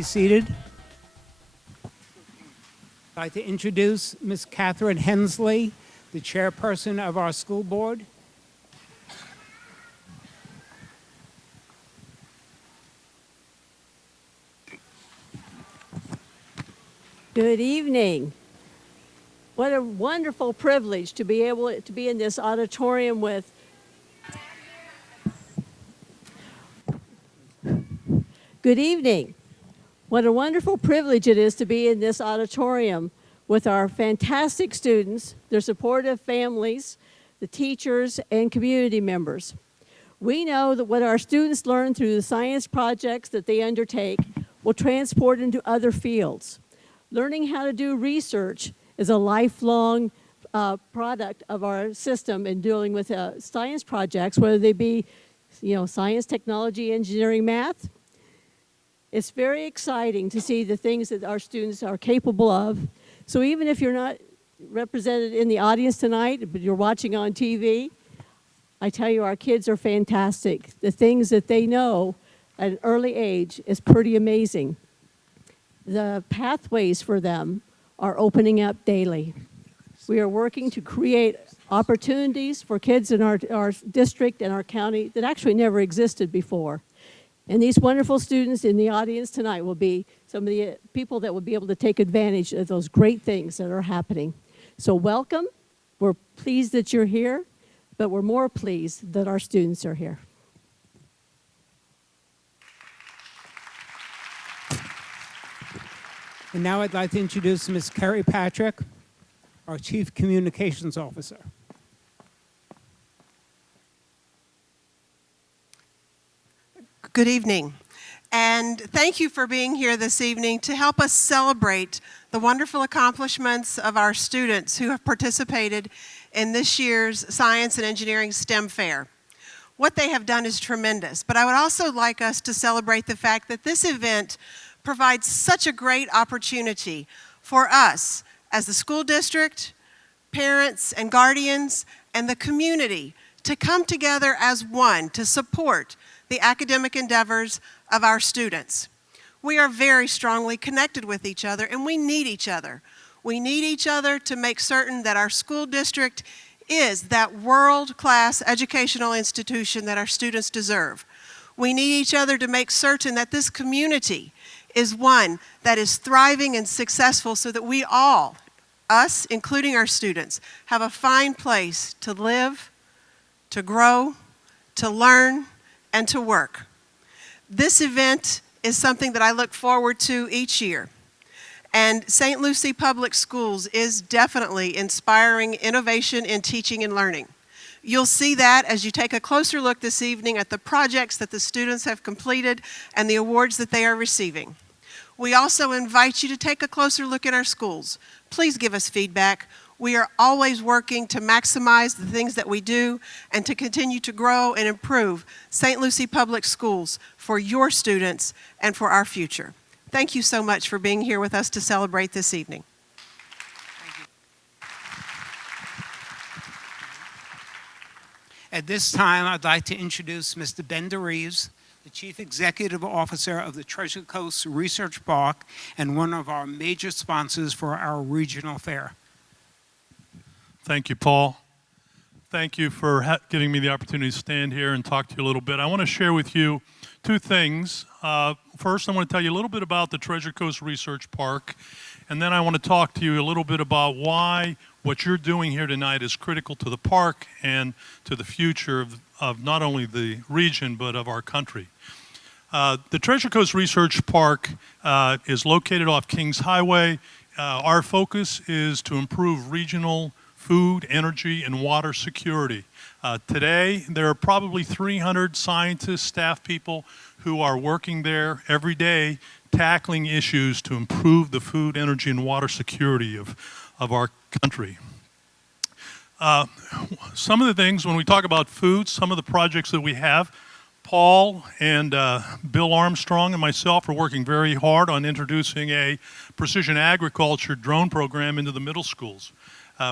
be seated. I'd like to introduce Ms. Katherine Hensley, the chairperson of our school board. Good evening. What a wonderful privilege to be able to be in this auditorium with Good evening. What a wonderful privilege it is to be in this auditorium with our fantastic students, their supportive families, the teachers, and community members. We know that what our students learn through the science projects that they undertake will transport into other fields. Learning how to do research is a lifelong product of our system in dealing with science projects, whether they be, science, technology, engineering, math. It's very exciting to see the things that our students are capable of. So even if you're not represented in the audience tonight, but you're watching on TV, I tell you, our kids are fantastic. The things that they know at an early age is pretty amazing. The pathways for them are opening up daily. We are working to create opportunities for kids in our district and our county that actually never existed before. And these wonderful students in the audience tonight will be some of the people that will be able to take advantage of those great things that are happening. So welcome. We're pleased that you're here, but we're more pleased that our students are here. And now I'd like to introduce Ms. Carey Patrick, our Chief Communications Officer. Good evening, and thank you for being here this evening to help us celebrate the wonderful accomplishments of our students who have participated in this year's Science and Engineering STEM Fair. What they have done is tremendous, but I would also like us to celebrate the fact that this event provides such a great opportunity for us as the school district, parents and guardians, and the community to come together as one to support the academic endeavors of our students. We are very strongly connected with each other, and we need each other. We need each other to make certain that our school district is that world-class educational institution that our students deserve. We need each other to make certain that this community is one that is thriving and successful so that we all, us, including our students, have a fine place to live, to grow, to learn, and to work. This event is something that I look forward to each year. And St. Lucie Public Schools is definitely inspiring innovation in teaching and learning. You'll see that as you take a closer look this evening at the projects that the students have completed and the awards that they are receiving. We also invite you to take a closer look at our schools. Please give us feedback. We are always working to maximize the things that we do and to continue to grow and improve St. Lucie Public Schools for your students and for our future. Thank you so much for being here with us to celebrate this evening. At this time, I'd like to introduce Mr. Ben DeReeves, the Chief Executive Officer of the Treasure Coast Research Park and one of our major sponsors for our regional fair. Thank you, Paul. Thank you for giving me the opportunity to stand here and talk to you a little bit. I want to share with you two things. First, I want to tell you a little bit about the Treasure Coast Research Park, and then I want to talk to you a little bit about why what you're doing here tonight is critical to the park and to the future of not only the region, but of our country. The Treasure Coast Research Park is located off Kings Highway. Our focus is to improve regional food, energy, and water security. Today, there are probably 300 scientists, staff people who are working there every day tackling issues to improve the food, energy, and water security of our country. Some of the things, when we talk about food, some of the projects that we have, Paul and Bill Armstrong and myself are working very hard on introducing a precision agriculture drone program into the middle schools.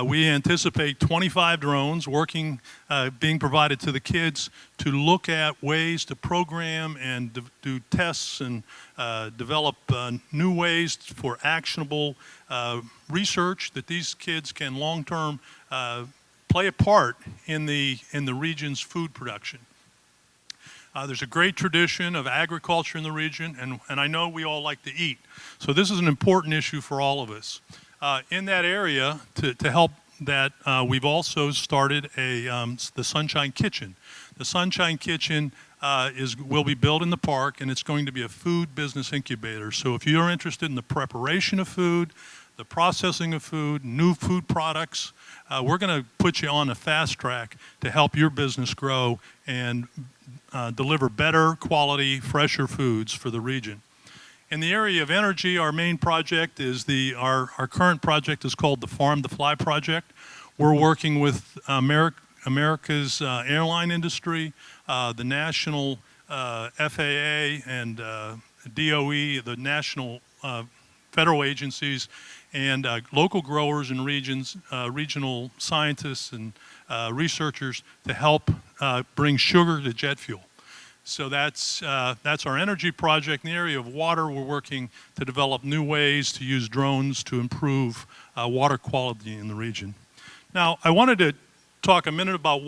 We anticipate 25 drones being provided to the kids to look at ways to program and do tests and develop new ways for actionable research that these kids can long-term play a part in the region's food production. There's a great tradition of agriculture in the region, and I know we all like to eat. So this is an important issue for all of us. In that area, to help that, we've also started the Sunshine Kitchen. The Sunshine Kitchen will be built in the park, and it's going to be a food business incubator. So if you're interested in the preparation of food, the processing of food, new food products, we're going to put you on a fast track to help your business grow and deliver better quality, fresher foods for the region. In the area of energy, our main project is our current project is called the Farm to Fly project. We're working with America's airline industry, the national FAA and DOE, the national federal agencies, and local growers and regional scientists and researchers to help bring sugar to jet fuel. So that's our energy project. In the area of water, we're working to develop new ways to use drones to improve water quality in the region. Now, I wanted to talk a minute about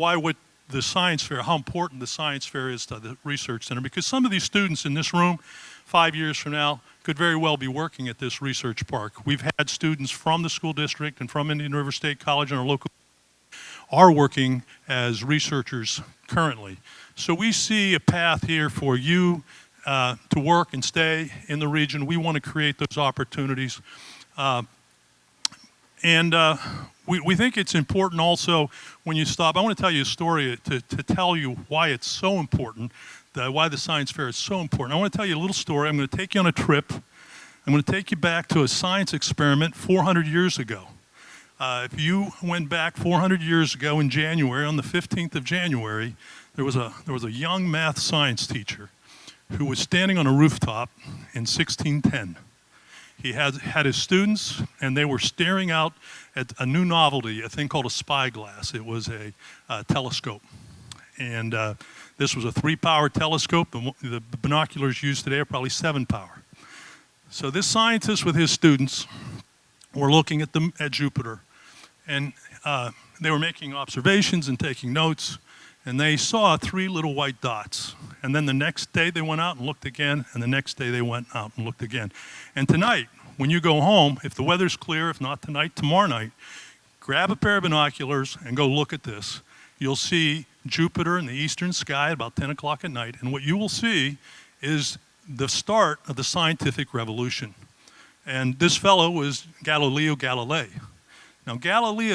the science fair, how important the science fair is to the research center, because some of these students in this room 5 years from now could very well be working at this research park. We've had students from the school district and from Indian River State College and our local are working as researchers currently. So we see a path here for you to work and stay in the region. We want to create those opportunities. We think it's important also when you stop. I want to tell you a story to tell you why it's so important, why the science fair is so important. I want to tell you a little story. I'm going to take you on a trip. I'm going to take you back to a science experiment 400 years ago. If you went back 400 years ago in January, on the 15th of January, there was a young math science teacher who was standing on a rooftop in 1610. He had his students, and they were staring out at a new novelty, a thing called a spyglass. It was a telescope. And this was a 3-power telescope. The binoculars used today are probably 7-power. So this scientist with his students were looking at Jupiter. And they were making observations and taking notes. And they saw 3 little white dots. And then the next day they went out and looked again, and the next day they went out and looked again. And tonight, when you go home, if the weather's clear, if not tonight, tomorrow night, grab a pair of binoculars and go look at this. You'll see Jupiter in the eastern sky at about 10 o'clock at night. And what you will see is the start of the scientific revolution. And this fellow was Galileo Galilei. Now, Galilei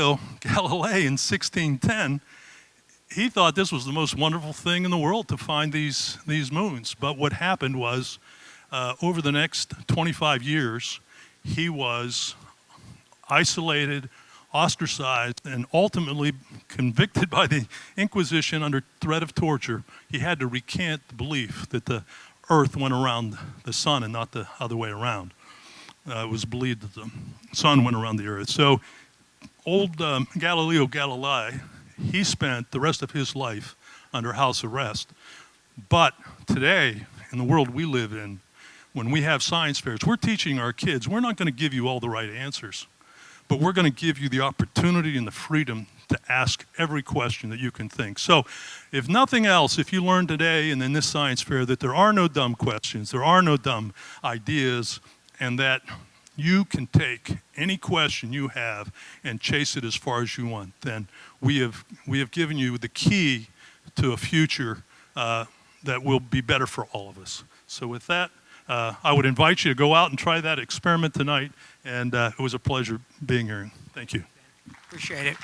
in 1610, he thought this was the most wonderful thing in the world to find these moons. But what happened was, over the next 25 years, he was isolated, ostracized, and ultimately convicted by the Inquisition under threat of torture. He had to recant the belief that the earth went around the sun and not the other way around. It was believed that the sun went around the earth. So old Galileo Galilei, he spent the rest of his life under house arrest. But today, in the world we live in, when we have science fairs, we're teaching our kids, we're not going to give you all the right answers, but we're going to give you the opportunity and the freedom to ask every question that you can think. So if nothing else, if you learn today and in this science fair that there are no dumb questions, there are no dumb ideas, and that you can take any question you have and chase it as far as you want, then we have given you the key to a future that will be better for all of us. So with that, I would invite you to go out and try that experiment tonight, and it was a pleasure being here. Thank you. Appreciate it.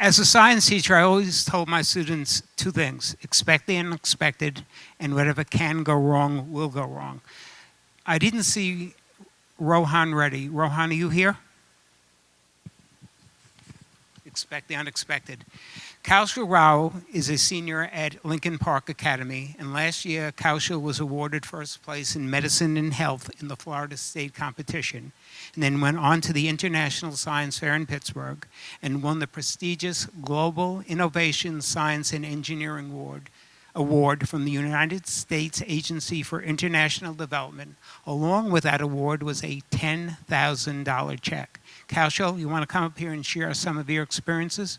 As a science teacher, I always told my students 2 things: expect the unexpected, and whatever can go wrong will go wrong. I didn't see Rohan Reddy. Rohan, are you here? expect the unexpected. Kaushal Rao is a senior at Lincoln Park Academy, and last year Kaushal was awarded first place in medicine and health in the Florida State competition, and then went on to the International Science Fair in Pittsburgh and won the prestigious Global Innovation Science and Engineering Award from the United States Agency for International Development. Along with that award was a $10,000 check. Kaushal, you want to come up here and share some of your experiences?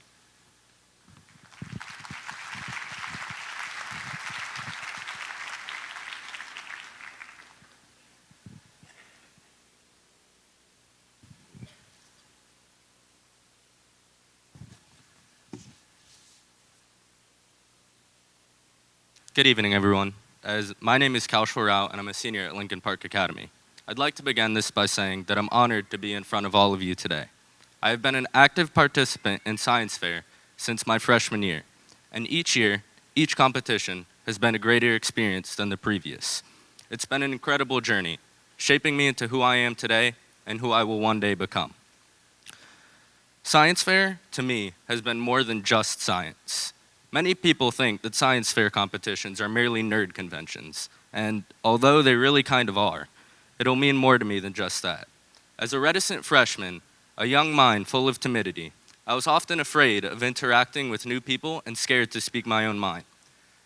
Good evening, everyone. My name is Kaushal Rao, and I'm a senior at Lincoln Park Academy. I'd like to begin this by saying that I'm honored to be in front of all of you today. I have been an active participant in Science Fair since my freshman year, and each year, each competition has been a greater experience than the previous. It's been an incredible journey, shaping me into who I am today and who I will one day become. Science Fair, to me, has been more than just science. Many people think that science fair competitions are merely nerd conventions, and although they really kind of are, it'll mean more to me than just that. As a reticent freshman, a young mind full of timidity, I was often afraid of interacting with new people and scared to speak my own mind.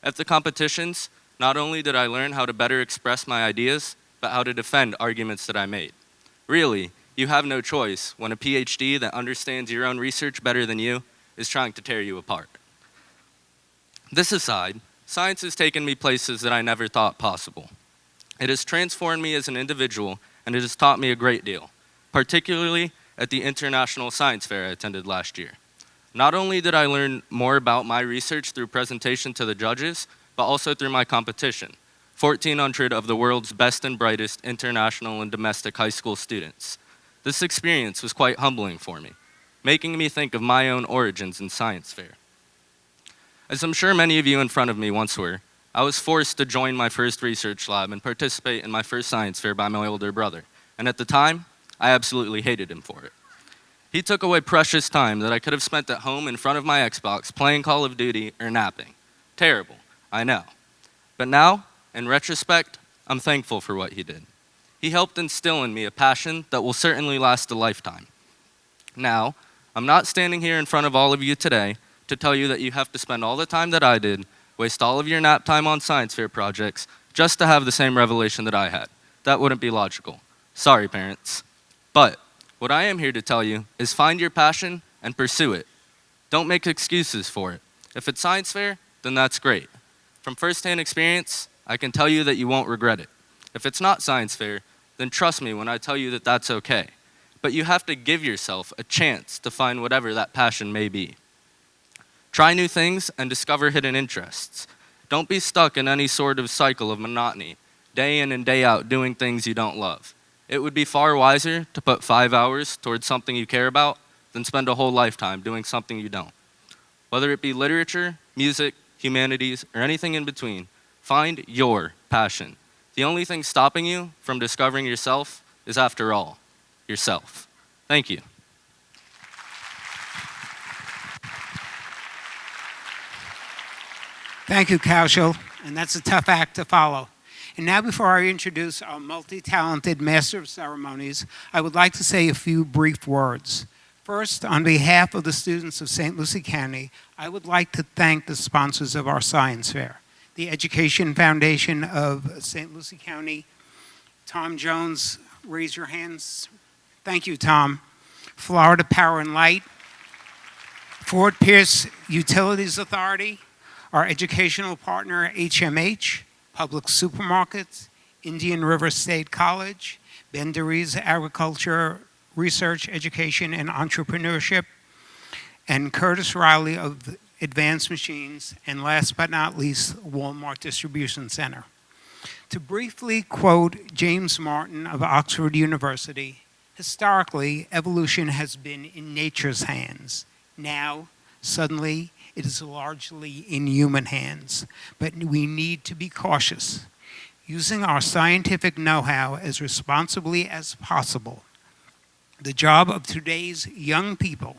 At the competitions, not only did I learn how to better express my ideas, but how to defend arguments that I made. Really, you have no choice when a PhD that understands your own research better than you is trying to tear you apart. This aside, science has taken me places that I never thought possible. It has transformed me as an individual, and it has taught me a great deal, particularly at the International Science Fair I attended last year. Not only did I learn more about my research through presentation to the judges, but also through my competition, 1,400 of the world's best and brightest international and domestic high school students. This experience was quite humbling for me, making me think of my own origins in science fair. As I'm sure many of you in front of me once were, I was forced to join my first research lab and participate in my first science fair by my older brother, and at the time, I absolutely hated him for it. He took away precious time that I could have spent at home in front of my Xbox playing Call of Duty or napping. Terrible, I know. But now, in retrospect, I'm thankful for what he did. He helped instill in me a passion that will certainly last a lifetime. Now, I'm not standing here in front of all of you today to tell you that you have to spend all the time that I did, waste all of your nap time on science fair projects, just to have the same revelation that I had. That wouldn't be logical. Sorry, parents. But what I am here to tell you is find your passion and pursue it. Don't make excuses for it. If it's science fair, then that's great. From firsthand experience, I can tell you that you won't regret it. If it's not science fair, then trust me when I tell you that that's okay. But you have to give yourself a chance to find whatever that passion may be. Try new things and discover hidden interests. Don't be stuck in any sort of cycle of monotony, day in and day out doing things you don't love. It would be far wiser to put 5 hours towards something you care about than spend a whole lifetime doing something you don't. Whether it be literature, music, humanities, or anything in between, find your passion. The only thing stopping you from discovering yourself is, after all, yourself. Thank you. Thank you, Kaushal, and that's a tough act to follow. And now, before I introduce our multi-talented Master of Ceremonies, I would like to say a few brief words. First, on behalf of the students of St. Lucie County, I would like to thank the sponsors of our science fair, the Education Foundation of St. Lucie County. Tom Jones, raise your hands. Thank you, Tom. Florida Power and Light, Fort Pierce Utilities Authority, our educational partner, HMH, Public Supermarkets, Indian River State College, Benderies Agriculture, Research, Education, and Entrepreneurship, and Curtis Riley of Advanced Machines, and last but not least, Walmart Distribution Center. To briefly quote James Martin of Oxford University, historically, evolution has been in nature's hands. Now, suddenly, it is largely in human hands, but we need to be cautious, using our scientific know-how as responsibly as possible. The job of today's young people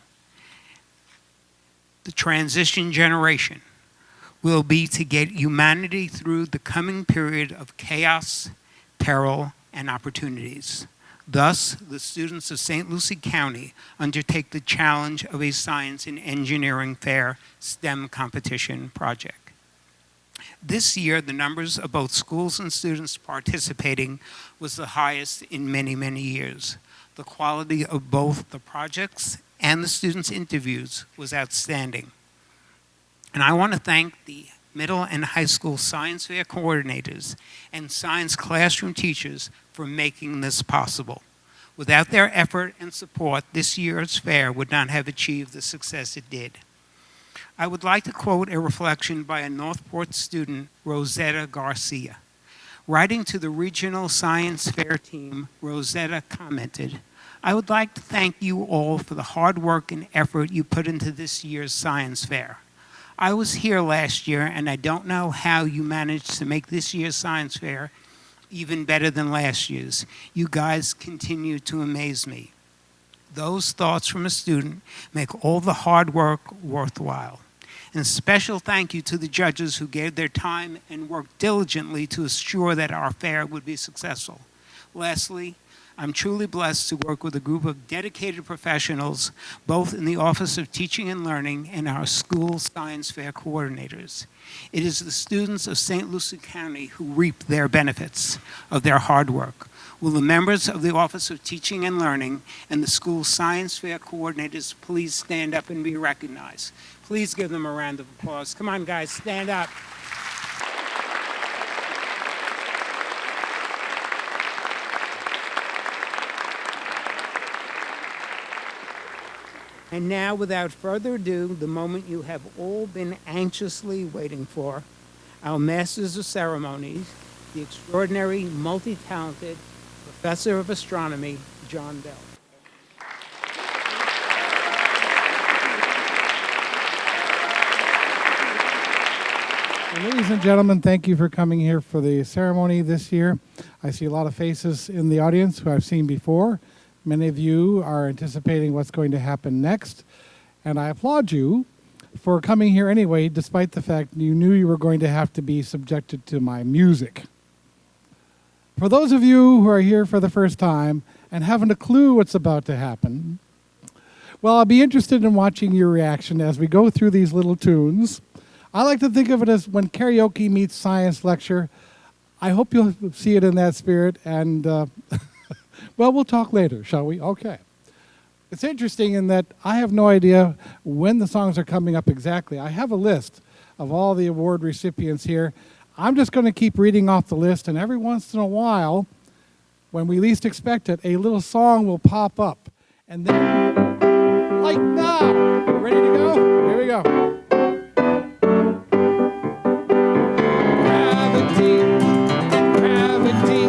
the transition generation, will be to get humanity through the coming period of chaos, peril, and opportunities. Thus, the students of St. Lucie County undertake the challenge of a science and engineering fair STEM competition project. This year, the numbers of both schools and students participating was the highest in many, many years. The quality of both the projects and the students' interviews was outstanding. And I want to thank the middle and high school science fair coordinators and science classroom teachers for making this possible. Without their effort and support, this year's fair would not have achieved the success it did. I would like to quote a reflection by a Northport student, Rosetta Garcia. Writing to the regional science fair team, Rosetta commented, "I would like to thank you all for the hard work and effort you put into this year's science fair. I was here last year, and I don't know how you managed to make this year's science fair even better than last year's. You guys continue to amaze me." Those thoughts from a student make all the hard work worthwhile. And a special thank you to the judges who gave their time and worked diligently to assure that our fair would be successful. Lastly, I'm truly blessed to work with a group of dedicated professionals, both in the Office of Teaching and Learning and our school science fair coordinators. It is the students of St. Lucie County who reap their benefits of their hard work. Will the members of the Office of Teaching and Learning and the school science fair coordinators please stand up and be recognized? Please give them a round of applause. Come on, guys, stand up. And now, without further ado, the moment you have all been anxiously waiting for, our Masters of Ceremonies, the extraordinary, multi-talented Professor of Astronomy, John Bell. Ladies and gentlemen, thank you for coming here for the ceremony this year. I see a lot of faces in the audience who I've seen before. Many of you are anticipating what's going to happen next, and I applaud you for coming here anyway, despite the fact you knew you were going to have to be subjected to my music. For those of you who are here for the first time and haven't a clue what's about to happen, well, I'll be interested in watching your reaction as we go through these little tunes. I like to think of it as when karaoke meets science lecture. I hope you'll see it in that spirit, and well, we'll talk later, shall we? Okay. It's interesting in that I have no idea when the songs are coming up exactly. I have a list of all the award recipients here. I'm just going to keep reading off the list, and every once in a while, when we least expect it, a little song will pop up. And then, like now, ready to go? Here we go. Gravity, gravity,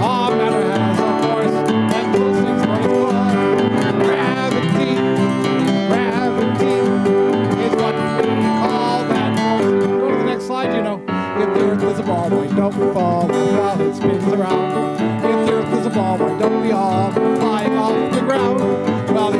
all matter has a force, and those things going for. Gravity, gravity is what we call that force. Go to the next slide, you know. If the earth is a ball, why don't we fall while it spins around? If the earth is a ball, why don't we all go flying off the ground? Well,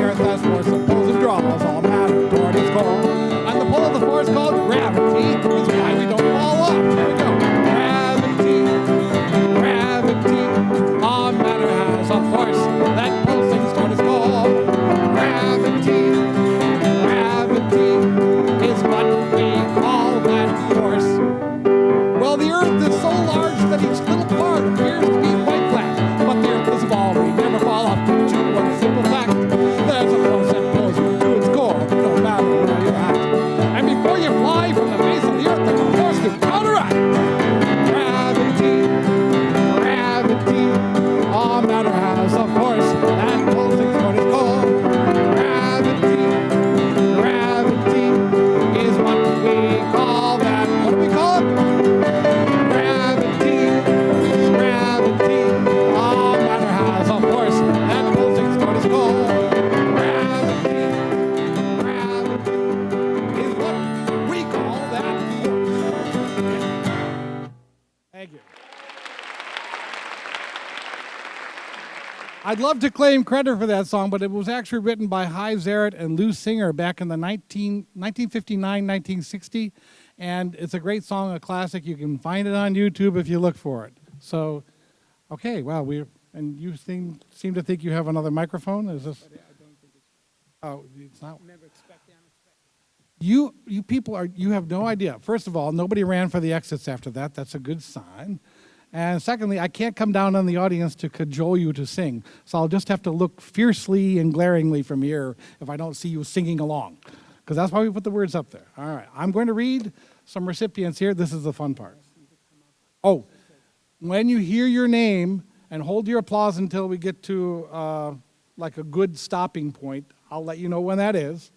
I'd love to claim credit for that song, but it was actually written by Hy Zerrett and Lou Singer back in the 1959, 1960. And it's a great song, a classic. You can find it on YouTube if you look for it. So, okay, wow, and you seem to think you have another microphone? Is this? Oh, it's not. You people you have no idea. First of all, nobody ran for the exits after that. That's a good sign. And secondly, I can't come down on the audience to cajole you to sing. So I'll just have to look fiercely and glaringly from here if I don't see you singing along. Because that's why we put the words up there. All right, I'm going to read some recipients here. This is the fun part. Oh, when you hear your name, and hold your applause until we get to like a good stopping point. I'll let you know when that is.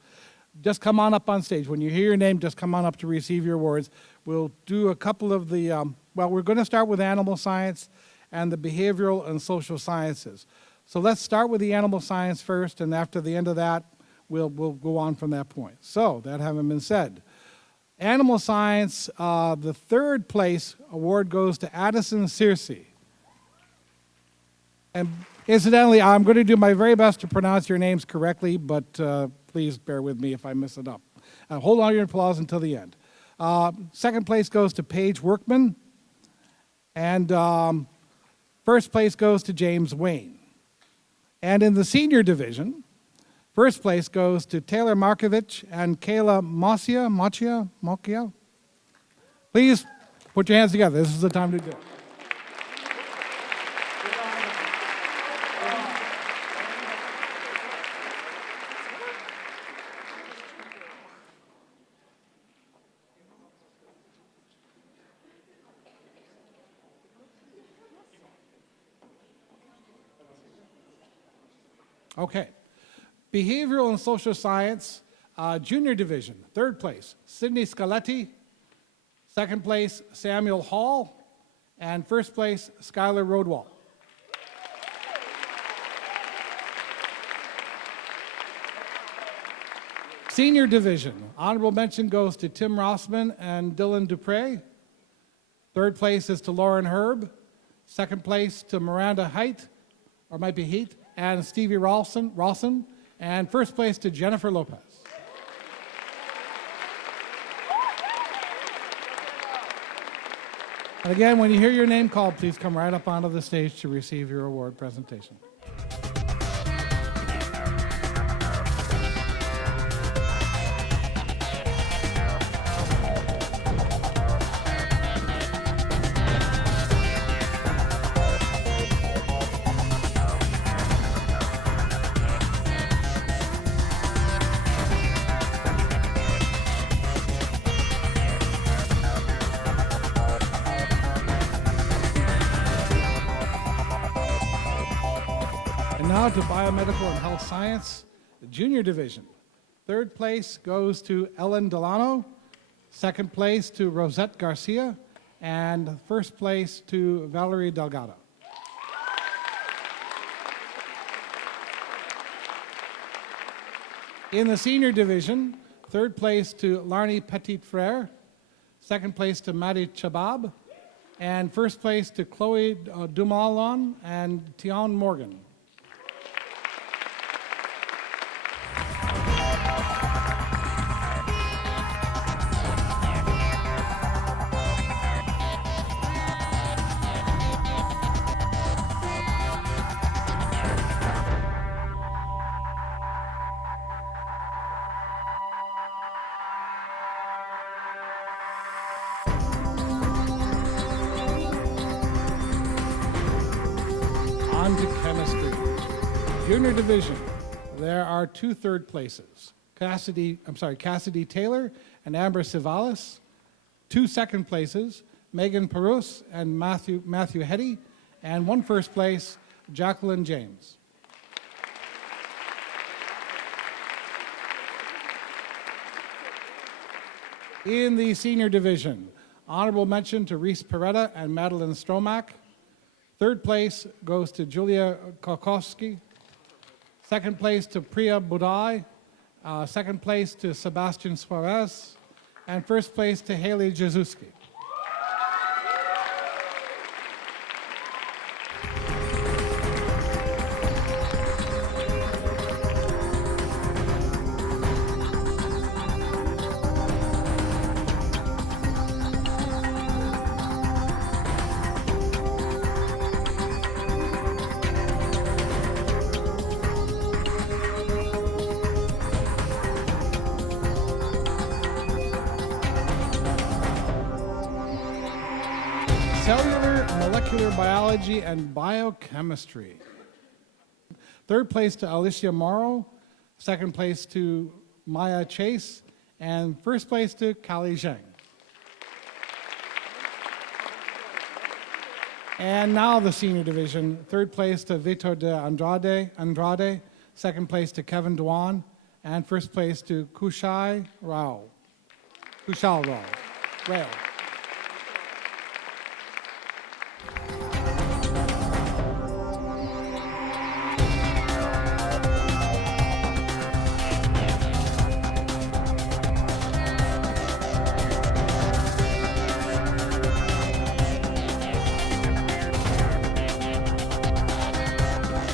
Just come on up on stage. When you hear your name, just come on up to receive your awards. We'll do a couple of the, well, we're going to start with animal science and the behavioral and social sciences. So let's start with the animal science first, and after the end of that, we'll go on from that point. So, that having been said, animal science, the third place award goes to Addison Searcy. And incidentally, I'm going to do my very best to pronounce your names correctly, but please bear with me if I mess it up. Hold on to your applause until the end. Second place goes to Paige Workman. And first place goes to James Wayne. And in the senior division, first place goes to Taylor Markovich and Kayla Mokia. Please put your hands together. This is the time to do it. Okay. Behavioral and social science, junior division, third place, Sydney Scaletti. Second place, Samuel Hall. And first place, Skylar Rodwell. Senior division, honorable mention goes to Tim Rossman and Dylan Dupre. Third place is to Lauren Herb. Second place to Miranda Height, or might be Heat, and Stevie Rawson. And first place to Jennifer Lopez. And again, when you hear your name called, please come right up onto the stage to receive your award presentation. Now to biomedical and health science, the junior division. Third place goes to Ellen Delano. Second place to Rosette Garcia. And first place to Valerie Delgado. In the senior division, third place to Larnie Petit-Frere. Second place to Maddie Chabab. And first place to Chloe Dumoulin and Tion Morgan. On to chemistry. Junior division, there are two third places. Cassidy Taylor and Amber Sivalis. Two second places, Megan Perus and Matthew Hetty. And one first place, Jacqueline James. In the senior division, honorable mention to Reese Peretta and Madeline Stromack. Third place goes to Julia Kokowski. Second place to Priya Budai. Second place to Sebastian Suarez. And first place to Haley Jazuski. Molecular Biology and Biochemistry. Third place to Alicia Morrow, second place to Maya Chase, and first place to Kali Zheng. And now the senior division, third place to Vitor de Andrade, second place to Kevin Duan, and first place to Kushal Rao.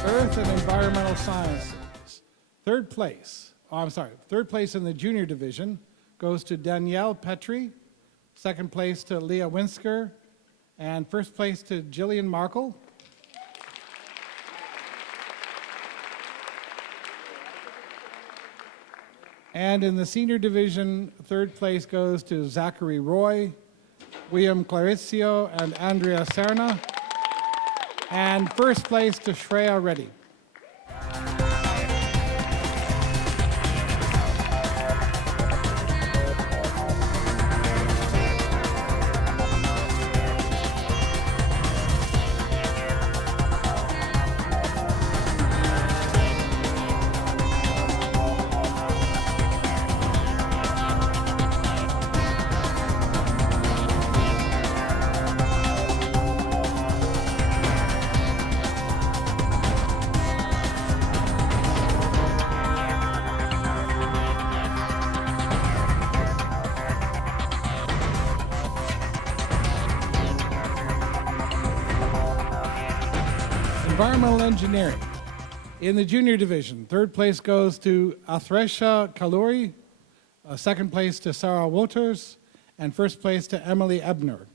Earth and Environmental Sciences. Third place in the junior division goes to Danielle Petrie, second place to Leah Winsker, and first place to Jillian Markle. And in the senior division, third place goes to Zachary Roy, William Claricio, and Andrea Serna. And first place to Shreya Reddy. Environmental Engineering. In the junior division, third place goes to Athresha Kaluri, second place to Sarah Wouters, and first place to Emily Ebner.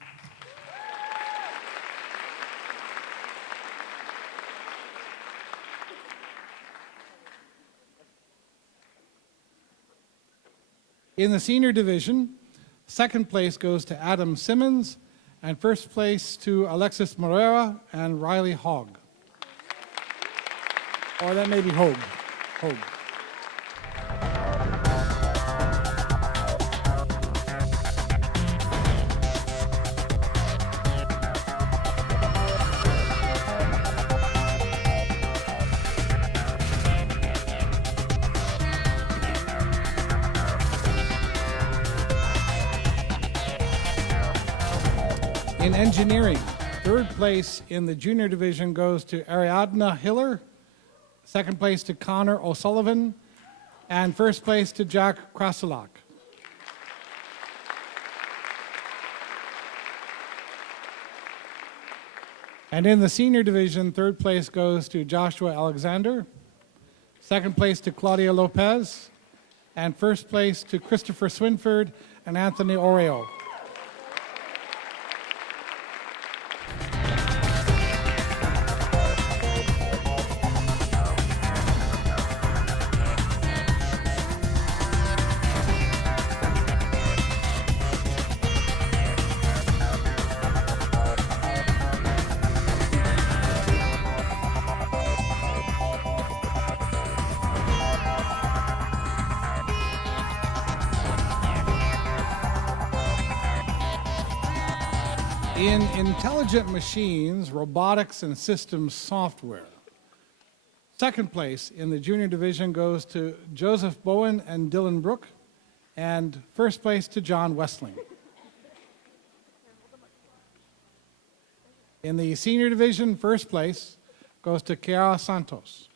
In the senior division, second place goes to Adam Simmons, and first place to Alexis Moreira and Riley Hogg. Or that may be Hogue. In engineering, third place in the junior division goes to Ariadna Hiller, second place to Connor O'Sullivan, and first place to Jack Krasilak. And in the senior division, third place goes to Joshua Alexander, second place to Claudia Lopez, and first place to Christopher Swinford and Anthony Oreo. In intelligent machines, robotics, and systems software, second place in the junior division goes to Joseph Bowen and Dylan Brook, and first place to John Westling. In the senior division, first place goes to Kiara Santos.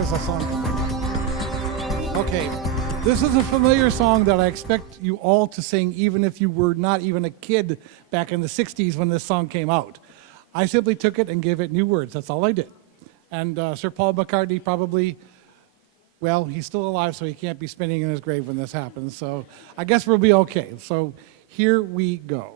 Is a song. Okay, this is a familiar song that I expect you all to sing even if you were not even a kid back in the 60s when this song came out. I simply took it and gave it new words. That's all I did. And Sir Paul McCartney probably, well, he's still alive, so he can't be spinning in his grave when this happens. So I guess we'll be okay. So here we go.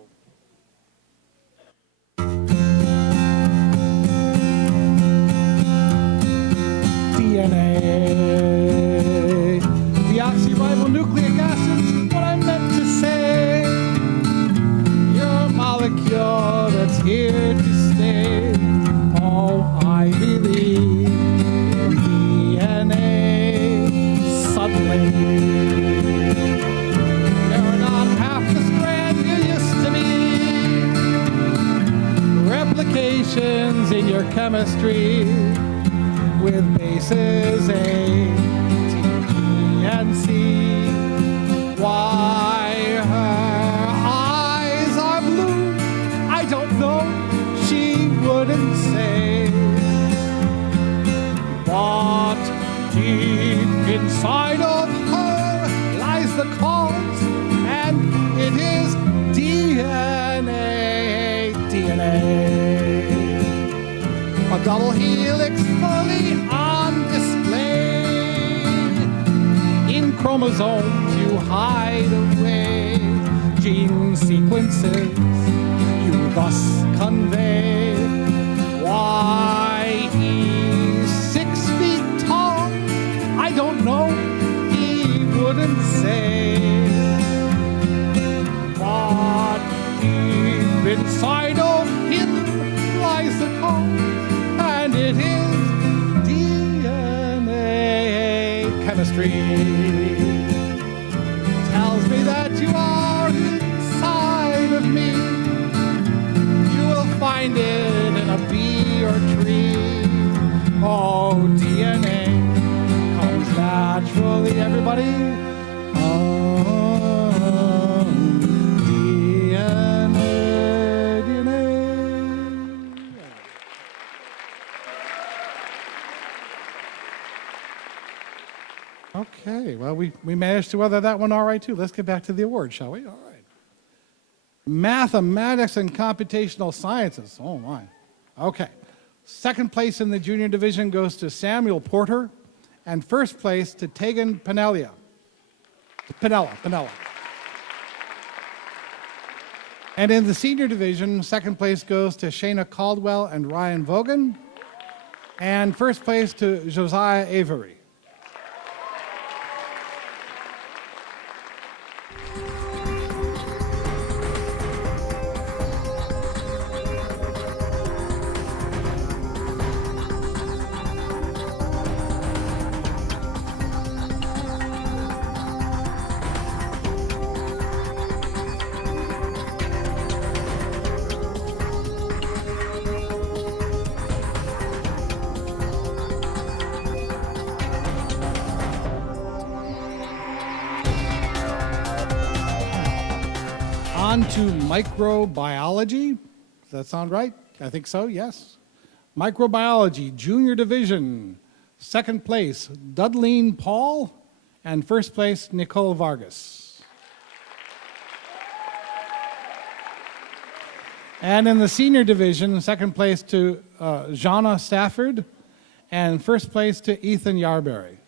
Deoxyribonucleic acids, what I meant to say. You're a molecule that's here to stay. Oh, I believe in DNA. Suddenly, you're not half the strand you used to be. Replications in your chemistry with bases A, T, G, and C. Why her eyes are blue, I don't know, she wouldn't say. But deep inside of her lies the cause, and it is DNA. A double helix fully on display. In chromosomes you hide away gene sequences you thus convey. Why he's 6 feet tall, I don't know, he wouldn't say. But deep inside of him lies the cause, and it is DNA. Chemistry tells me that you are inside of me. You will find it in a bee or tree. Oh, DNA comes naturally, everybody. Okay, well, we managed to weather that one all right, too. Let's get back to the award, shall we? All right. Mathematics and computational sciences. Oh, my. Okay. Second place in the junior division goes to Samuel Porter, and first place to Tegan Pinella. And in the senior division, second place goes to Shayna Caldwell and Ryan Vogan, and first place to Josiah Avery. On to microbiology. Does that sound right? I think so, yes. Microbiology, junior division. Second place, Dudleen Paul. And first place, Nicole Vargas. And in the senior division, second place to Jana Stafford. And first place to Ethan Yarberry.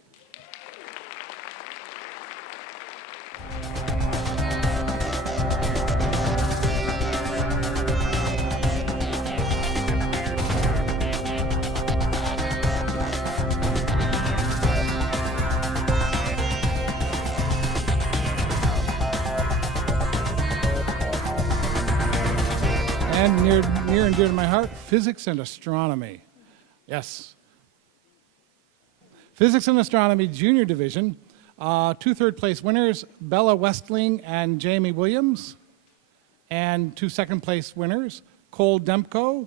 And near and dear to my heart, physics and astronomy. Yes. Physics and astronomy, junior division. 2 third-place winners, Bella Westling and Jamie Williams. And 2 second-place winners, Cole Demko,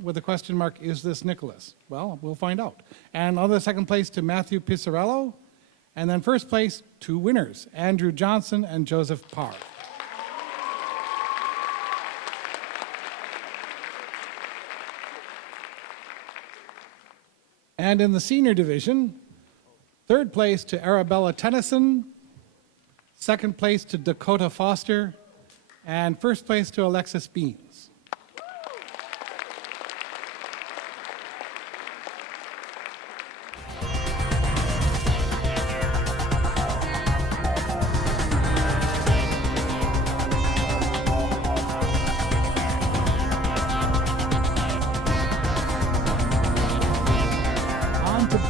with a question mark, is this Nicholas? Well, we'll find out. And other second place to Matthew Pissarello. And then first place, 2 winners, Andrew Johnson and Joseph Parr. And in the senior division, third place to Arabella Tennyson, second place to Dakota Foster, and first place to Alexis Beans.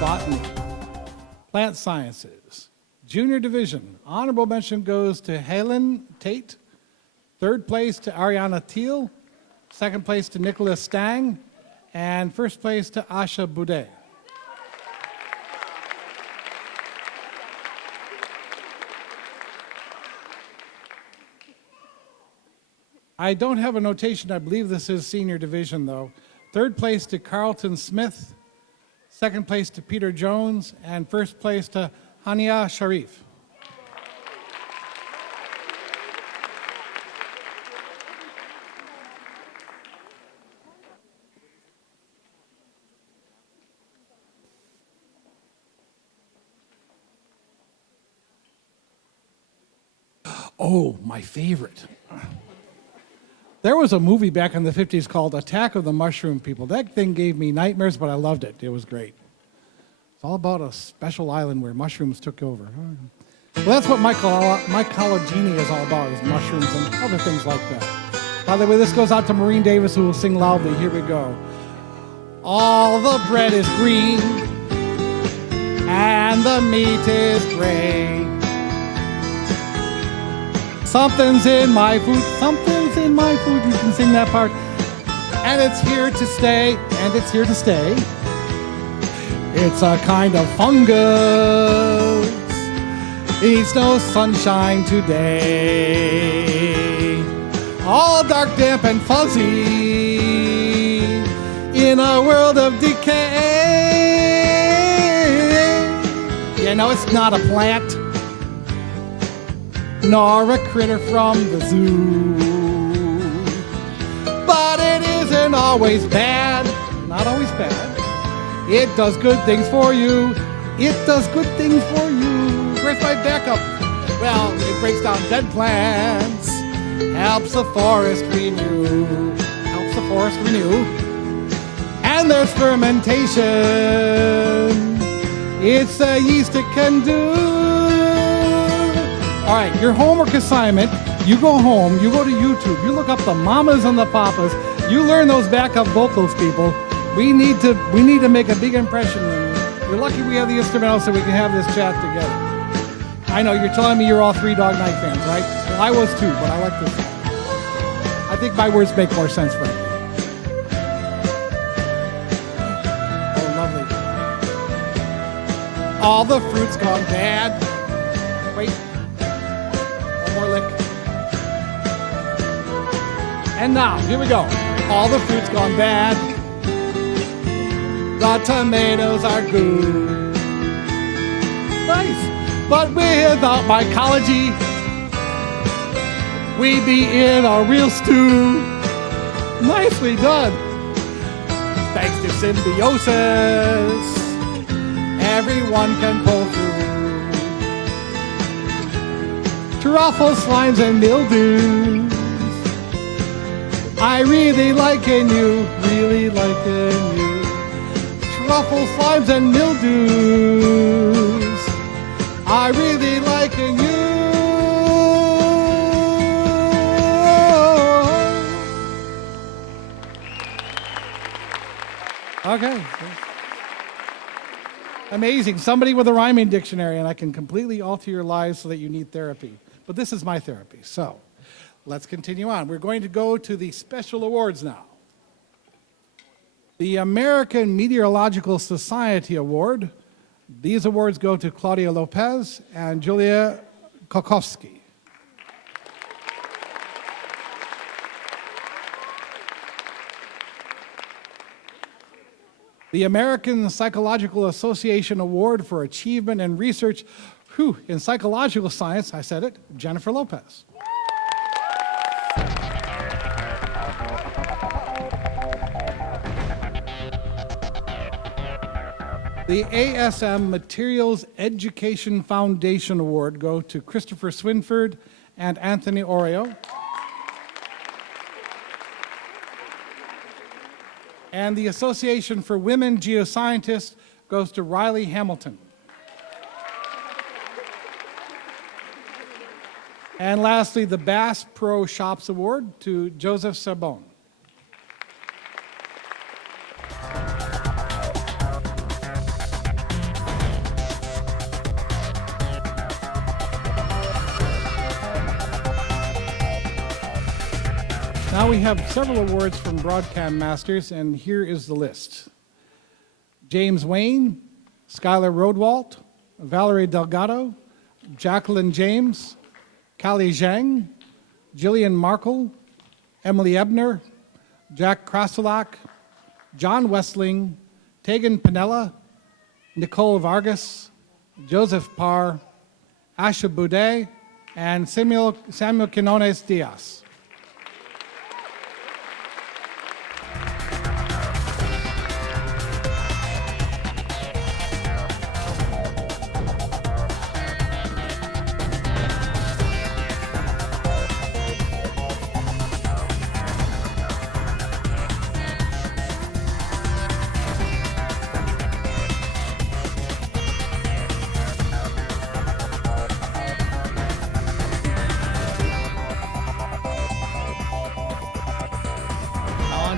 Botany. Plant Sciences. Junior Division, honorable mention goes to Helen Tate. Third place to Ariana Thiel. Second place to Nicholas Stang. And first place to Asha Boudet. I don't have a notation. I believe this is senior division, though. Third place to Carlton Smith. Second place to Peter Jones. And first place to Hania Sharif. Oh, my favorite. There was a movie back in the 50s called Attack of the Mushroom People. That thing gave me nightmares, but I loved it. It was great. It's all about a special island where mushrooms took over. Well, that's what Mycology is all about, is mushrooms and other things like that. By the way, this goes out to Maureen Davis, who will sing loudly. Here we go. All the bread is green, and the meat is gray. Something's in my food, something's in my food. You can sing that part. And it's here to stay, and it's here to stay. It's a kind of fungus. It needs no sunshine today. All dark, damp, and fuzzy in a world of decay. You know, it's not a plant, nor a critter from the zoo. But it isn't always bad, not always bad. It does good things for you. It does good things for you. Where's my backup? Well, it breaks down dead plants, helps the forest renew, And there's fermentation. It's the yeast it can do. All right, your homework assignment, you go home, you go to YouTube, you look up the mamas and the papas, you learn those backup vocals, people. We need to make a big impression. You're lucky we have the instrumental so we can have this chat together. I know, you're telling me you're all Three Dog Night fans, right? Well, I was too, but I like this song. I think my words make more sense, frankly. Oh, lovely. All the fruit's gone bad. Wait. More lick. And now, here we go. All the fruit's gone bad. The tomatoes are good. Nice. But without mycology, we'd be in a real stew. Nicely done. Thanks to symbiosis, everyone can pull through. Truffles, slimes, and mildews. I really liken you, really liken you. Truffles, slimes, and mildews. I really liken you. Okay. Amazing. Somebody with a rhyming dictionary, and I can completely alter your lives so that you need therapy. But this is my therapy, so let's continue on. We're going to go to the special awards now. The American Meteorological Society Award. These awards go to Claudia Lopez and Julia Kokowski. The American Psychological Association Award for Achievement in Research in Psychological Science, I said it, Jennifer Lopez. The ASM Materials Education Foundation Award go to Christopher Swinford and Anthony Oreo. And the Association for Women Geoscientists goes to Riley Hamilton. And lastly, the Bass Pro Shops Award to Joseph Sabone. Now we have several awards from Broadcast Masters, and here is the list. James Wayne, Skylar Rodwalt, Valerie Delgado, Jacqueline James, Callie Zhang, Jillian Markle, Emily Ebner, Jack Krasulak, John Westling, Tegan Pinella, Nicole Vargas, Joseph Parr, Asha Boudet, and Samuel Quinones Diaz.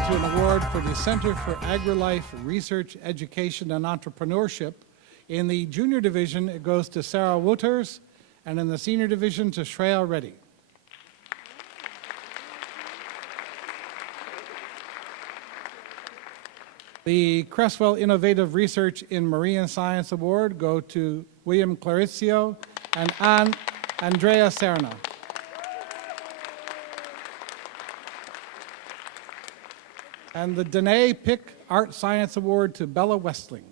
An award for the Center for AgriLife Research, Education, and Entrepreneurship. In the junior division, it goes to Sarah Wouters, and in the senior division to Shreya Reddy. The Cresswell Innovative Research in Marine Science Award go to William Claricio and Andrea Serna. And the Danae Pick Art Science Award to Bella Westling.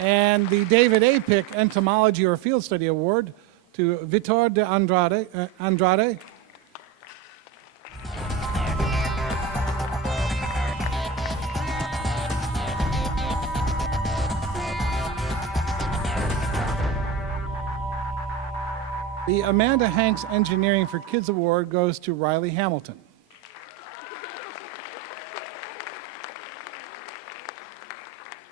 And the David A. Pick Entomology or Field Study Award to Vitor de Andrade. The Amanda Hanks Engineering for Kids Award goes to Riley Hamilton.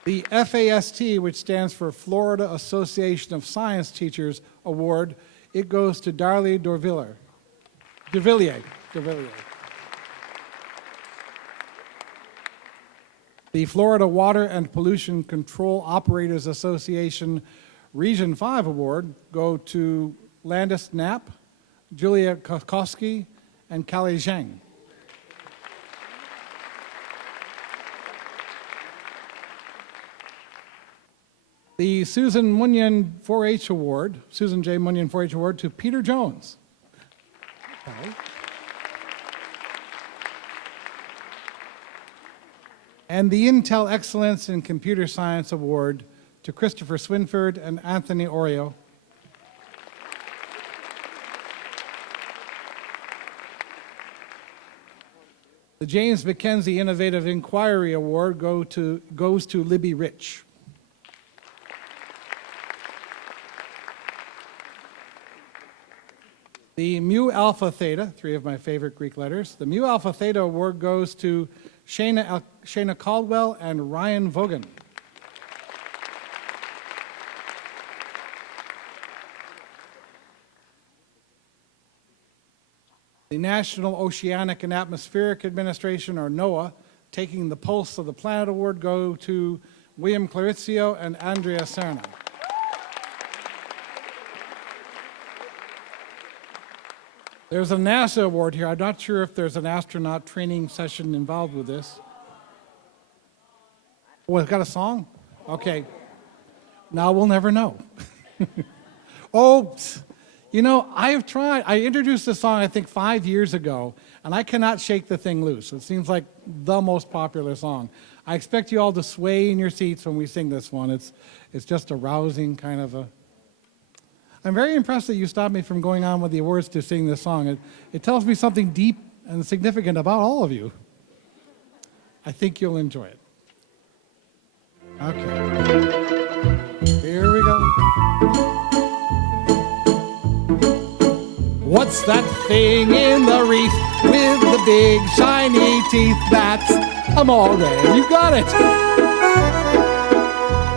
The FAST, which stands for Florida Association of Science Teachers Award, it goes to Darlie DeVilliers. The Florida Water and Pollution Control Operators Association Region 5 Award go to Landis Knapp, Julia Koskowski, and Callie Zhang. The Susan Munyon 4-H Award, Susan J. Munyon 4-H Award to Peter Jones. Okay. And the Intel Excellence in Computer Science Award to Christopher Swinford and Anthony Oreo. The James McKenzie Innovative Inquiry Award goes to Libby Rich. The Mu Alpha Theta, three of my favorite Greek letters, the Mu Alpha Theta Award goes to Shayna Caldwell and Ryan Vogan. The National Oceanic and Atmospheric Administration, or NOAA, Taking the Pulse of the Planet Award go to William Clarizio and Andrea Serna. There's a NASA award here. I'm not sure if there's an astronaut training session involved with this. Oh, it's got a song? Okay. Now we'll never know. Oh, you know, I've tried. I introduced this song, I think, 5 years ago, and I cannot shake the thing loose. It seems like the most popular song. I expect you all to sway in your seats when we sing this one. It's just a rousing kind of a... I'm very impressed that you stopped me from going on with the awards to sing this song. It tells me something deep and significant about all of you. I think you'll enjoy it. Okay. Here we go. What's that thing in the reef with the big shiny teeth? That's amore. You got it.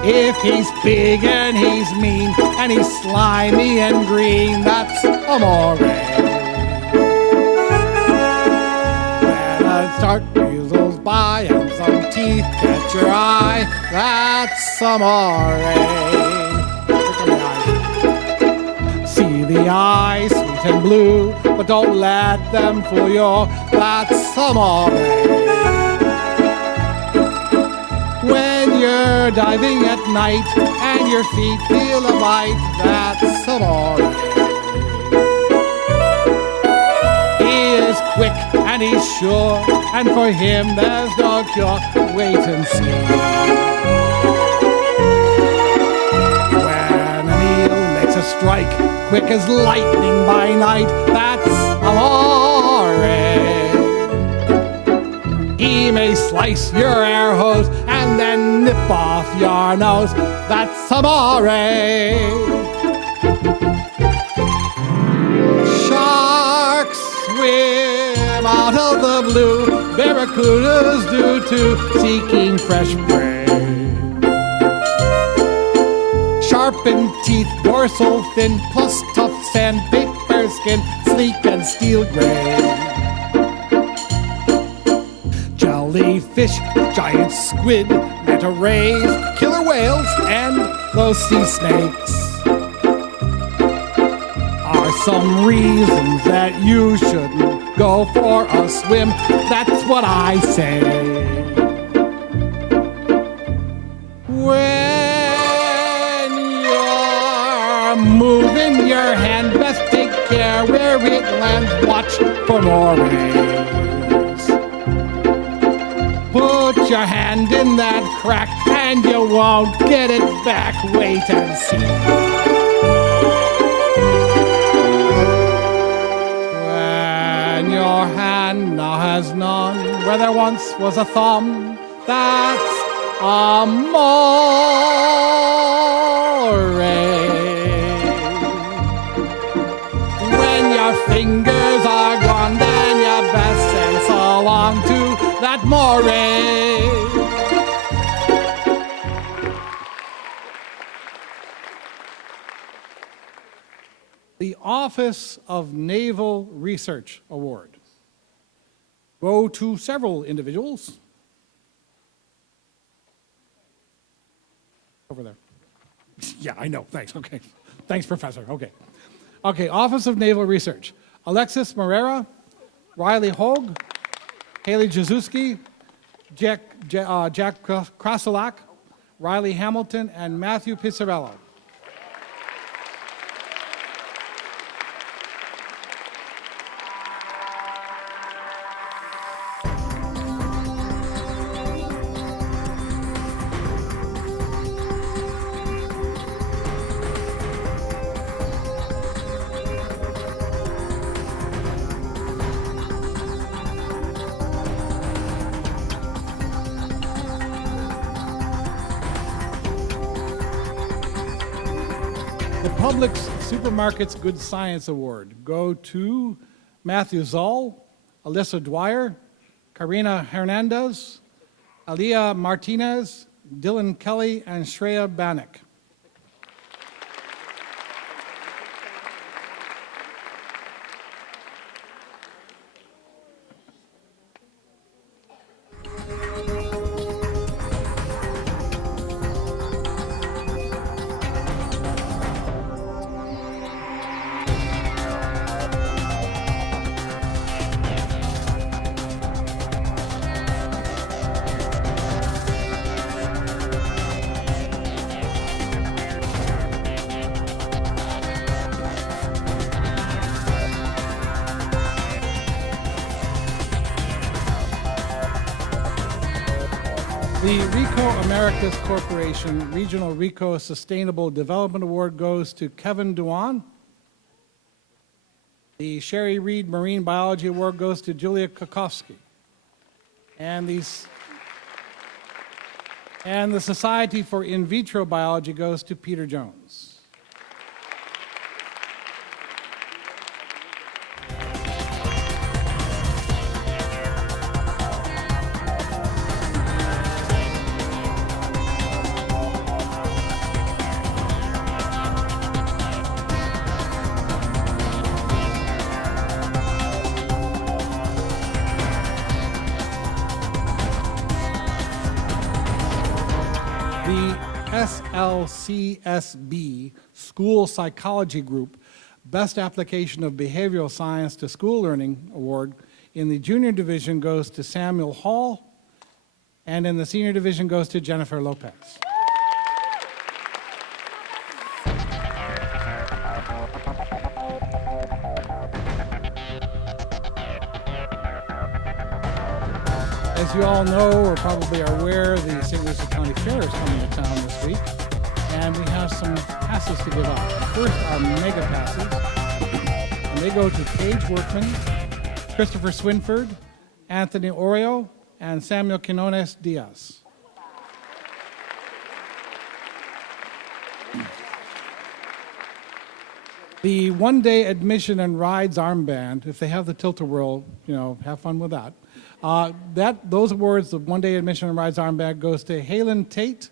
If he's big and he's mean and he's slimy and green, that's amore. When a shark weasels by and some teeth catch your eye, that's amore. Look at my eyes. See the eyes, white and blue, but don't let them fool you, that's amore. When you're diving at night and your feet feel a bite, that's amore. He is quick and he's sure, and for him there's no cure. Wait and see. When an eel makes a strike, quick as lightning by night, that's amore. He may slice your air hose and then nip off your nose, that's amore. Sharks swim out of the blue, barracudas do too, seeking fresh prey. Sharpened teeth, dorsal fin, plus tough sandpaper skin, sleek and steel gray. Jellyfish, giant squid, manta rays, killer whales, and those sea snakes are some reasons that you shouldn't go for a swim. That's what I say. When you're moving your hand, best take care where it lands. Watch for morays. Put your hand in that crack and you won't get it back. Wait and see. When your hand now has none where there once was a thumb, that's amore. When your fingers are gone, then you best say so long to that moray. The Office of Naval Research Award go to several individuals. Over there. Yeah, I know. Thanks. Okay. Thanks, Professor. Okay. Okay, Office of Naval Research. Alexis Moreira, Riley Hogue, Haley Jazuski, Jack Krasolak, Riley Hamilton, and Matthew Pizzarello. Publix Supermarkets Good Science Award go to Matthew Zoll, Alyssa Dwyer, Karina Hernandez, Aliyah Martinez, Dylan Kelly, and Shreya Bannock. The RICO Americas Corporation Regional RICO Sustainable Development Award goes to Kevin Duan. The Sherry Reed Marine Biology Award goes to Julia Kokowski. And the Society for In Vitro Biology goes to Peter Jones. The SLCSB School Psychology Group Best Application of Behavioral Science to School Learning award in the junior division goes to Samuel Hall, and in the senior division goes to Jennifer Lopez. As you all know, or probably are aware, the St. Lucie County Fair is coming to town this week, and we have some passes to give out. The first are mega passes, and they go to Paige Workman, Christopher Swinford, Anthony Oreo, and Samuel Quinones Diaz. The one-day admission and rides armband, if they have the tilt-a-whirl, have fun with that. Those awards, the one-day admission and rides armband, goes to Halen Tate,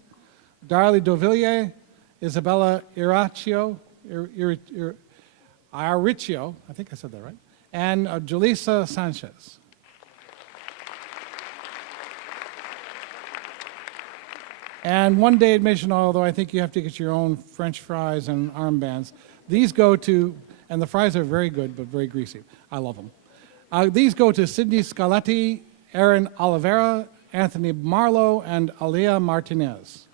Darlie Dovillier, Isabella Iraccio, I think I said that right, and Julissa Sanchez. And one-day admission, although I think you have to get your own French fries and armbands. These go to, and the fries are very good, but very greasy. I love them. These go to Sydney Scaletti, Aaron Oliveira, Anthony Marlowe, and Alia Martinez.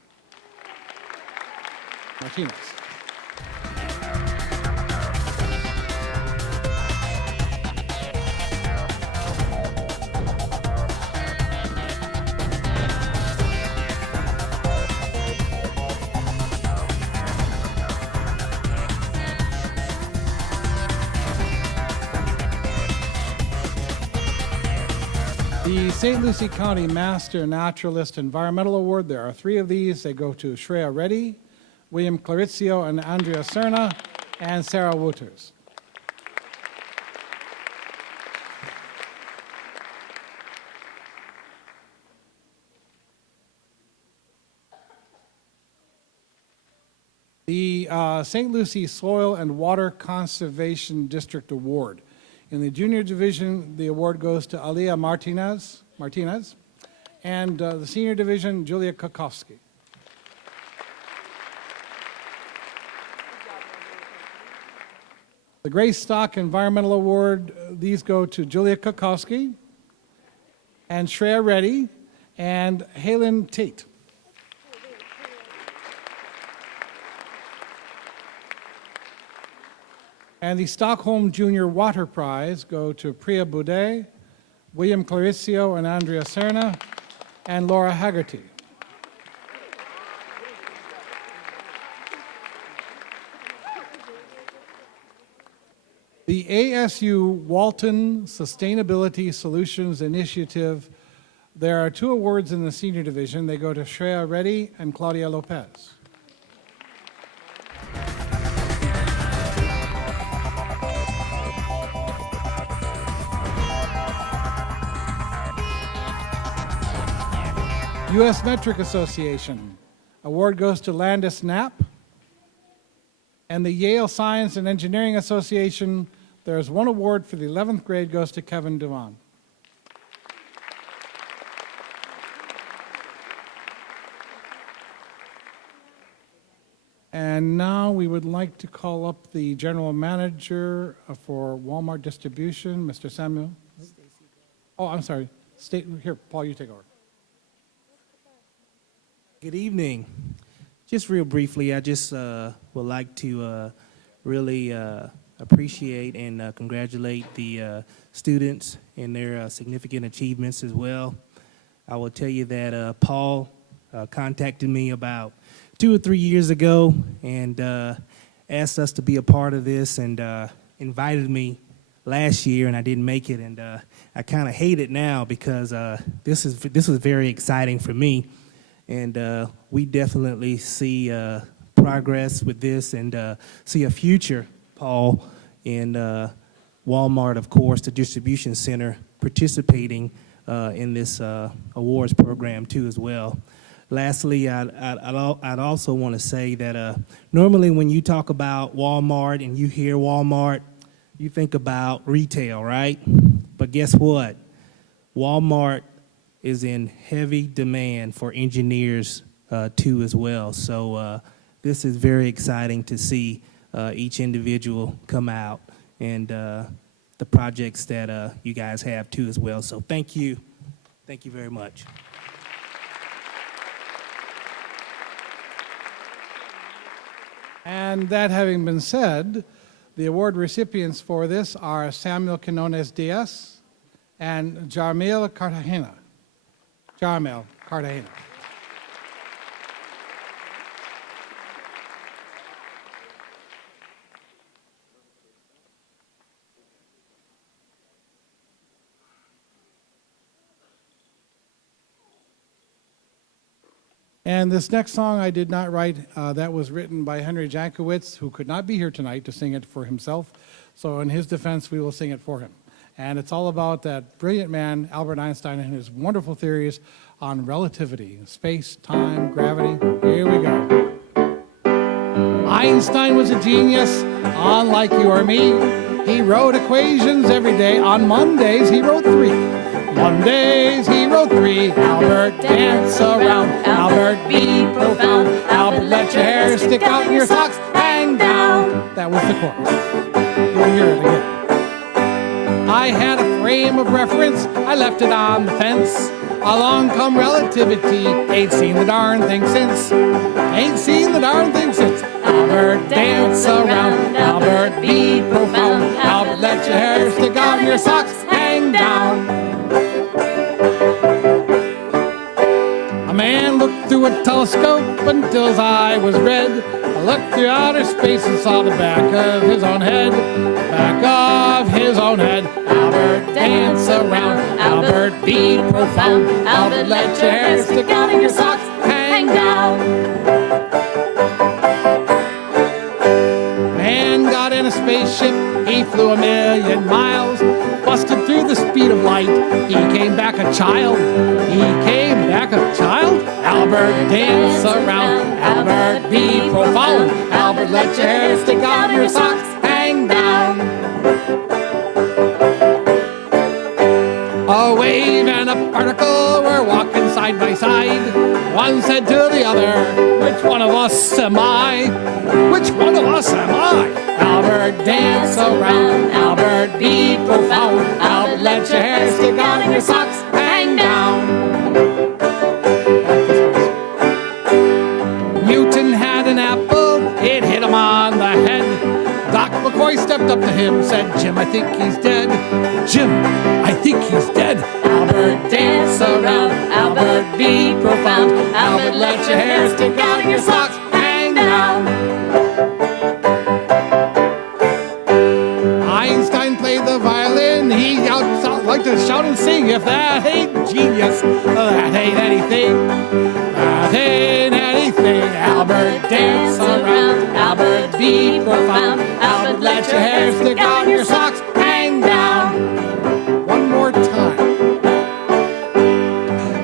The St. Lucie County Master Naturalist Environmental Award, there are 3 of these. They go to Shreya Reddy, William Clarizio, and Andrea Serna, and Sarah Wooters. The St. Lucie Soil and Water Conservation District Award. In the junior division, the award goes to Alia Martinez, and the senior division, Julia Kokowski. The Grace Stock Environmental Award, these go to Julia Kokowski, and Shreya Reddy, and Halen Tate. And the Stockholm Junior Water Prize go to Priya Boudet, William Clarizio, and Andrea Serna, and Laura Haggerty. The ASU Walton Sustainability Solutions Initiative, there are 2 awards in the senior division. They go to Shreya Reddy and Claudia Lopez. U.S. Metric Association, award goes to Landis Knapp. And the Yale Science and Engineering Association, there's 1 award for the 11th grade, goes to Kevin Devon. And now we would like to call up the general manager for Walmart Distribution, Mr. Samuel. Oh, I'm sorry. Here, Paul, you take over. Good evening. Just real briefly, I just would like to really appreciate and congratulate the students and their significant achievements as well. I will tell you that Paul contacted me about 2 or 3 years ago and asked us to be a part of this and invited me last year, and I didn't make it, and I kind of hate it now because this was very exciting for me. And we definitely see progress with this and see a future, Paul, in Walmart, of course, the distribution center, participating in this awards program too as well. Lastly, I'd also want to say that normally when you talk about Walmart and you hear Walmart, you think about retail, right? But guess what? Walmart is in heavy demand for engineers too as well. So this is very exciting to see each individual come out and the projects that you guys have too as well. So thank you. Thank you very much. And that having been said, the award recipients for this are Samuel Quinones Diaz and Jarmil Cartagena. Jarmil Cartagena. And this next song I did not write. That was written by Henry Jankowitz, who could not be here tonight to sing it for himself. So in his defense, we will sing it for him. And it's all about that brilliant man, Albert Einstein, and his wonderful theories on relativity, space, time, gravity. Here we go. Einstein was a genius, unlike you or me. He wrote equations every day. On Mondays, he wrote 3. Mondays he wrote 3. Albert, dance around. Albert, be profound. Albert, let your hair stick out and your socks hang down. That was the chorus. You'll hear it again. I had a frame of reference. I left it on the fence. Along come relativity. Ain't seen the darn thing since. Ain't seen the darn thing since. Albert, dance around. Albert, be profound. Albert, let your hair stick out and your socks hang down. A man looked through a telescope until his eye was red. I looked through outer space and saw the back of his own head. Back of his own head. Albert, dance around. Albert, be profound. Albert, let your hair stick out and your socks hang down. Man got in a spaceship. He flew 1,000,000 miles. Busted through the speed of light. He came back a child. He came back a child. Albert, dance around. Albert, be profound. Albert, let your hair stick out and your socks hang down. A wave and a particle were walking side by side. One said to the other, which one of us am I? Which one of us am I? Albert, dance around. Albert, be profound. Albert, let your hair stick out and your socks hang down. Newton had an apple, it hit him on the head. Doc McCoy stepped up to him, said, Jim, I think he's dead. Jim, I think he's dead. Albert, dance around. Albert, be profound. Albert, let your hair stick out and your socks hang down. Einstein played the violin. He liked to shout and sing. If that ain't genius, that ain't anything. That ain't anything. Albert, dance around. Albert, be profound. Albert, let your hair stick out and your socks hang down. One more time.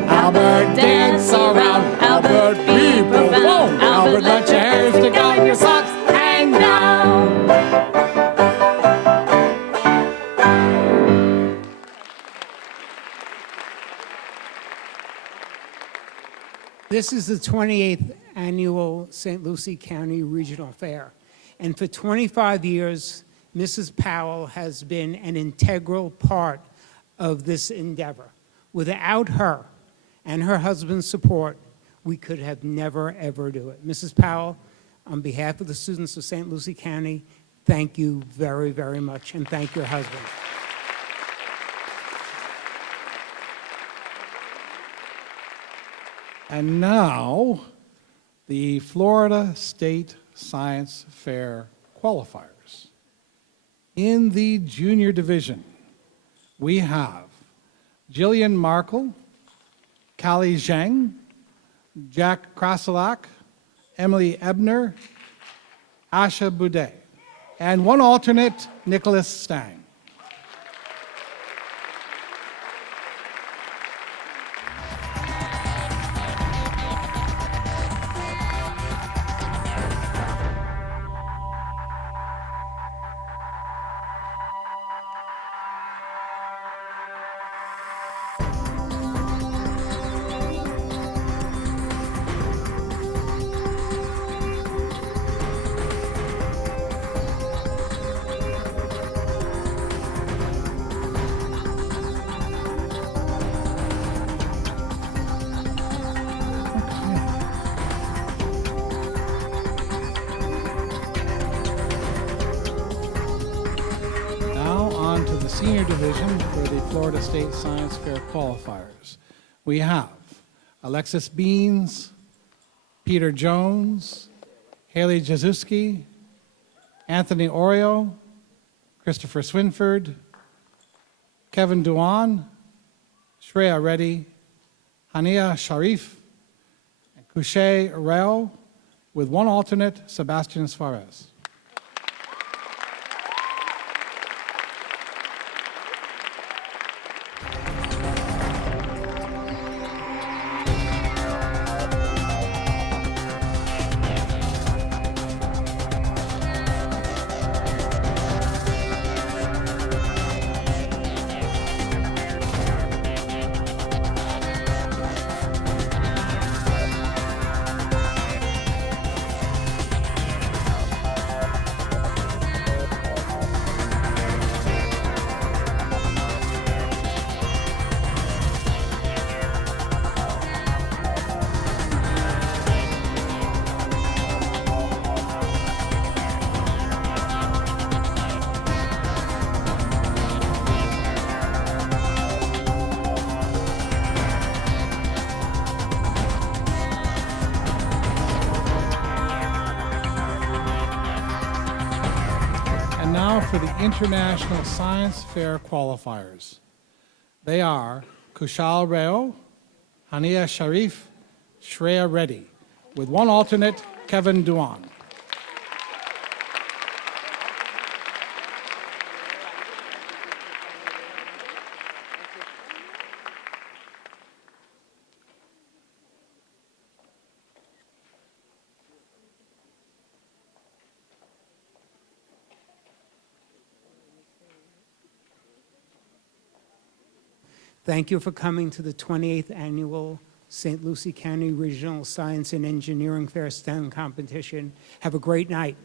Albert, dance around. Albert, be profound. Albert, let your hair stick out and your socks hang down. This is the 28th annual St. Lucie County Regional Fair. And for 25 years, Mrs. Powell has been an integral part of this endeavor. Without her and her husband's support, we could have never, ever do it. Mrs. Powell, on behalf of the students of St. Lucie County, thank you very, very much, and thank your husband. And now, the Florida State Science Fair qualifiers. In the junior division, we have Jillian Markle, Callie Zhang, Jack Krasilak, Emily Ebner, Asha Boudet, and one alternate, Nicholas Stang. on to the senior division for the Florida State Science Fair qualifiers. We have Alexis Beans, Peter Jones, Haley Jazuski, Anthony Oreo, Christopher Swinford, Kevin Duan, Shreya Reddy, Hania Sharif, and Kushay Rao, with one alternate, Sebastian Suarez. And now for the International Science Fair qualifiers. They are Kushal Rao, Hania Sharif, Shreya Reddy, with one alternate, Kevin Duan. Thank you for coming to the 28th Annual St. Lucie County Regional Science and Engineering Fair STEM Competition. Have a great night.